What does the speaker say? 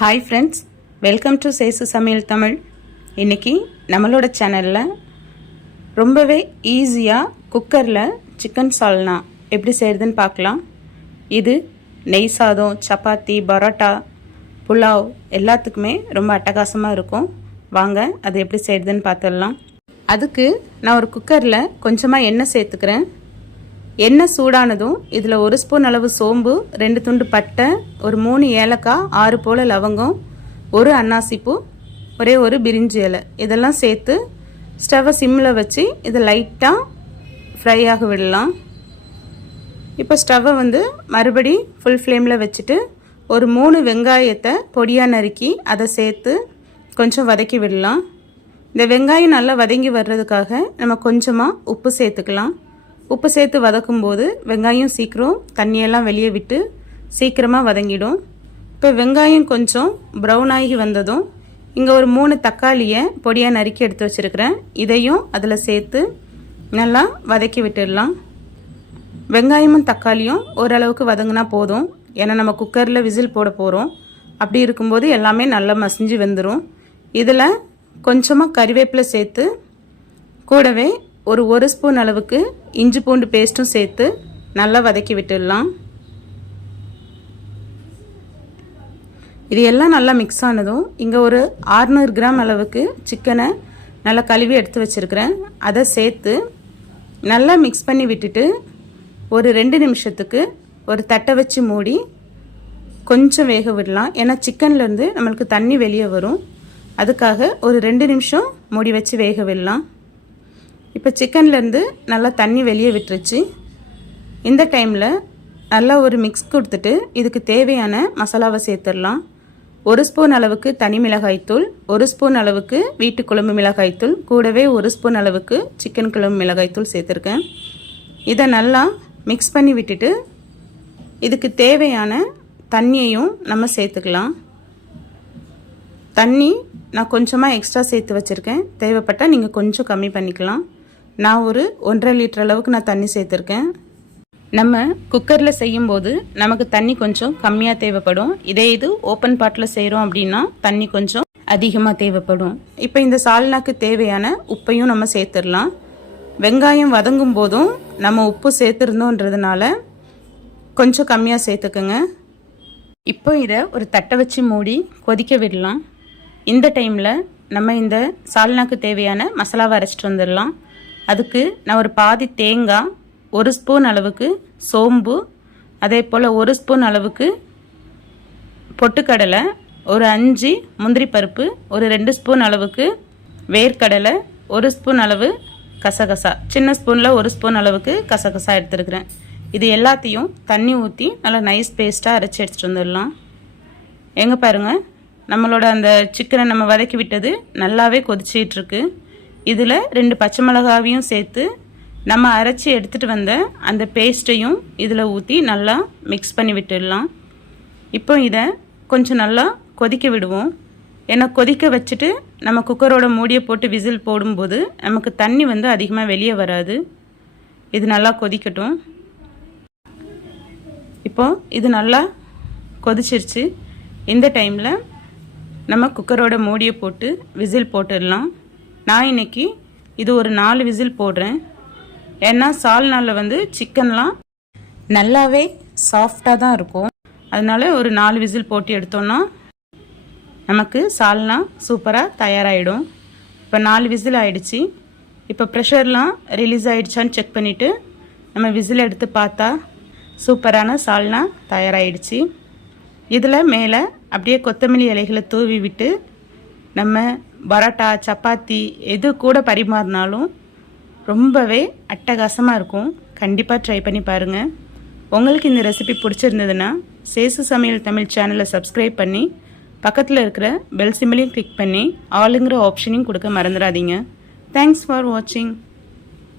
Hi friends welcome to Sesu Samayal Tamil இன்றைக்கி நம்மளோட சேனலில் ரொம்பவே ஈஸியாக குக்கரில் சிக்கன் சால்னா எப்படி செய்கிறதுன்னு பார்க்கலாம். இது நெய் சாதம் சப்பாத்தி பரோட்டா புலாவ் எல்லாத்துக்குமே ரொம்ப அட்டகாசமாக இருக்கும். வாங்க அது எப்படி செய்கிறதுன்னு பார்த்துடலாம். அதுக்கு நான் ஒரு குக்கரில் கொஞ்சமாக எண்ணெய் சேர்த்துக்கிறேன். எண்ணெய் சூடானதும் இதில் ஒரு ஸ்பூன் அளவு சோம்பு ரெண்டு துண்டு பட்டை ஒரு மூணு ஏலக்காய் ஆறு போல் லவங்கம் ஒரு அன்னாசிப்பூ ஒரே ஒரு பிரிஞ்சி இலை. இதெல்லாம் சேர்த்து ஸ்டவ்வை சிம்மில் வச்சு இதை லைட்டாக ஃப்ரை ஆக விடலாம். இப்போ ஸ்டவ்வை வந்து மறுபடி ஃபுல் ஃப்ளேமில் வச்சுட்டு ஒரு மூணு வெங்காயத்தை பொடியாக நறுக்கி அதை சேர்த்து கொஞ்சம் வதக்கி விடலாம். இந்த வெங்காயம் நல்லா வதங்கி வர்றதுக்காக நம்ம கொஞ்சமாக உப்பு சேர்த்துக்கலாம். உப்பு சேர்த்து வதக்கும் போது வெங்காயம் சீக்கிரம் தண்ணியெல்லாம் வெளியே விட்டு சீக்கிரமாக வதங்கிடும். இப்போ வெங்காயம் கொஞ்சம் ப்ரௌன் ஆகி வந்ததும் இங்கே ஒரு மூணு தக்காளியை பொடியாக நறுக்கி எடுத்து வச்சுருக்கிறேன். இதையும் அதில் சேர்த்து நல்லா வதக்கி விட்டுடலாம். வெங்காயமும் தக்காளியும் ஓரளவுக்கு வதங்கினா போதும். ஏன்னா நம்ம குக்கரில் விசில் போட போகிறோம் அப்படி இருக்கும்போது எல்லாமே நல்லா மசிஞ்சு வெந்துடும் இதில் கொஞ்சமாக கறிவேப்பிலை சேர்த்து கூடவே ஒரு ஒரு ஸ்பூன் அளவுக்கு இஞ்சி பூண்டு பேஸ்ட்டும் சேர்த்து நல்லா வதக்கி விட்டுடலாம். இது எல்லாம் நல்லா மிக்ஸ் ஆனதும் இங்கே ஒரு ஆறுநூறு கிராம் அளவுக்கு சிக்கனை நல்லா கழுவி எடுத்து வச்சுருக்கிறேன். அதை சேர்த்து நல்லா மிக்ஸ் பண்ணி விட்டுட்டு ஒரு ரெண்டு நிமிஷத்துக்கு ஒரு தட்டை வச்சு மூடி கொஞ்சம் வேக விடலாம். ஏன்னா சிக்கன்லேருந்து நம்மளுக்கு தண்ணி வெளியே வரும். அதுக்காக ஒரு ரெண்டு நிமிஷம் மூடி வச்சு வேக விடலாம். இப்போ சிக்கன்லேருந்து நல்லா தண்ணி வெளியே விட்டுருச்சு. இந்த டைமில் நல்லா ஒரு மிக்ஸ் கொடுத்துட்டு இதுக்கு தேவையான மசாலாவை சேர்த்துடலாம். ஒரு ஸ்பூன் அளவுக்கு தனி மிளகாய்த்தூள் ஒரு ஸ்பூன் அளவுக்கு வீட்டு குழம்பு மிளகாய்த்தூள் கூடவே ஒரு ஸ்பூன் அளவுக்கு சிக்கன் குழம்பு மிளகாய்த்தூள் சேர்த்துருக்கேன். இதை நல்லா மிக்ஸ் பண்ணி விட்டுட்டு இதுக்கு தேவையான தண்ணியையும் நம்ம சேர்த்துக்கலாம். தண்ணி நான் கொஞ்சமாக எக்ஸ்ட்ரா சேர்த்து வச்சுருக்கேன். தேவைப்பட்டால் நீங்கள் கொஞ்சம் கம்மி பண்ணிக்கலாம். நான் ஒரு ஒன்றரை லிட்டர் அளவுக்கு நான் தண்ணி சேர்த்துருக்கேன். நம்ம குக்கரில் செய்யும்போது நமக்கு தண்ணி கொஞ்சம் கம்மியாக தேவைப்படும். இதே இது ஓப்பன் பாட்டில் செய்கிறோம் அப்படின்னா தண்ணி கொஞ்சம் அதிகமாக தேவைப்படும். இப்போ இந்த சால்னாக்கு தேவையான உப்பையும் நம்ம சேர்த்துடலாம். வெங்காயம் வதங்கும் போதும் நம்ம உப்பு சேர்த்துருந்தோன்றதுனால கொஞ்சம் கம்மியாக சேர்த்துக்குங்க. இப்போ இதை ஒரு தட்டை வச்சு மூடி கொதிக்க விடலாம். இந்த டைமில் நம்ம இந்த சால்னாக்கு தேவையான மசாலாவை அரைச்சிட்டு வந்துடலாம். அதுக்கு நான் ஒரு பாதி தேங்காய் ஒரு ஸ்பூன் அளவுக்கு சோம்பு அதே போல் ஒரு ஸ்பூன் அளவுக்கு பொட்டுக்கடலை ஒரு அஞ்சு முந்திரி பருப்பு ஒரு ரெண்டு ஸ்பூன் அளவுக்கு வேர்க்கடலை ஒரு ஸ்பூன் அளவு கசகசா. சின்ன ஸ்பூனில் ஒரு ஸ்பூன் அளவுக்கு கசகசா எடுத்துருக்குறேன். இது எல்லாத்தையும் தண்ணி ஊற்றி நல்லா நைஸ் பேஸ்ட்டாக அரைச்சி எடுத்துகிட்டு வந்துடலாம். எங்கே பாருங்கள் நம்மளோட அந்த சிக்கனை நம்ம வதக்கி விட்டது நல்லாவே கொதிச்சிகிட்ருக்கு இதில் ரெண்டு பச்சை மிளகாவையும் சேர்த்து நம்ம அரைச்சி எடுத்துகிட்டு வந்த அந்த பேஸ்ட்டையும் இதில் ஊற்றி நல்லா மிக்ஸ் பண்ணி விட்டுடலாம். இப்போ இதை கொஞ்சம் நல்லா கொதிக்க விடுவோம். ஏன்னா கொதிக்க வச்சுட்டு நம்ம குக்கரோட மூடியை போட்டு விசில் போடும்போது நமக்கு தண்ணி வந்து அதிகமாக வெளியே வராது. இது நல்லா கொதிக்கட்டும். இப்போ இது நல்லா கொதிச்சிருச்சு. இந்த டைமில் நம்ம குக்கரோட மூடியை போட்டு விசில் போட்டுடலாம். நான் இன்றைக்கி இது ஒரு நாலு விசில் போடுறேன். ஏன்னா சால்னாவில் வந்து சிக்கன்லாம் நல்லாவே சாஃப்டாக தான் இருக்கும். அதனால் ஒரு நாலு விசில் போட்டு எடுத்தோன்னா நமக்கு சால்னா சூப்பராக தயாராகிடும் இப்போ நாலு விசில் ஆகிடுச்சி இப்போ ப்ரெஷர்லாம் ரிலீஸ் ஆகிடுச்சான்னு செக் பண்ணிவிட்டு நம்ம விசில் எடுத்து பார்த்தா சூப்பரான சால்னா தயாராகிடுச்சு இதில் மேலே அப்படியே கொத்தமல்லி இலைகளை தூவி விட்டு நம்ம பரோட்டா சப்பாத்தி எது கூட பரிமாறினாலும் ரொம்பவே அட்டகாசமாக இருக்கும். கண்டிப்பாக ட்ரை பண்ணி பாருங்கள் உங்களுக்கு இந்த ரெசிபி பிடிச்சிருந்ததுன்னா சேசு சமையல் தமிழ் சேனலை சப்ஸ்கிரைப் பண்ணி பக்கத்தில் இருக்கிற பெல் சிம்பிளையும் கிளிக் பண்ணி ஆளுங்கிற ஆப்ஷனையும் கொடுக்க மறந்துடாதீங்க. தேங்க்ஸ் ஃபார் வாட்சிங்